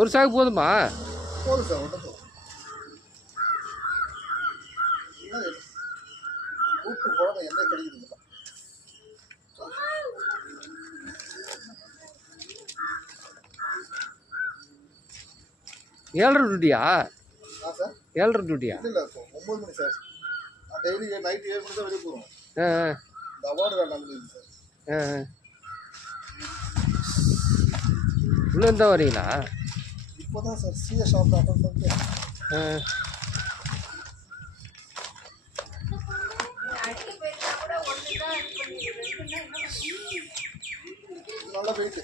ஒரு சாக்கு போதுமா? போதும் சார், ஒன்றும் போதும். கூட்டு குழந்தை என்ன கிடைக்குது? 7:30 டியூட்டியா? சார் 7:30 டியூட்டியா? இல்லை 9 மணி சார். நான் டெய்லி நைட்டு 7 மணி தான் வெளியே போகிறோம். இந்த அவார்டு வேண்டாம் சார். உள்ளே இருந்தால் வரீங்களா? இப்போ தான் சார் சிஏ ஷாப் அட்டன் பண்ணிட்டு நல்லா போயிட்டு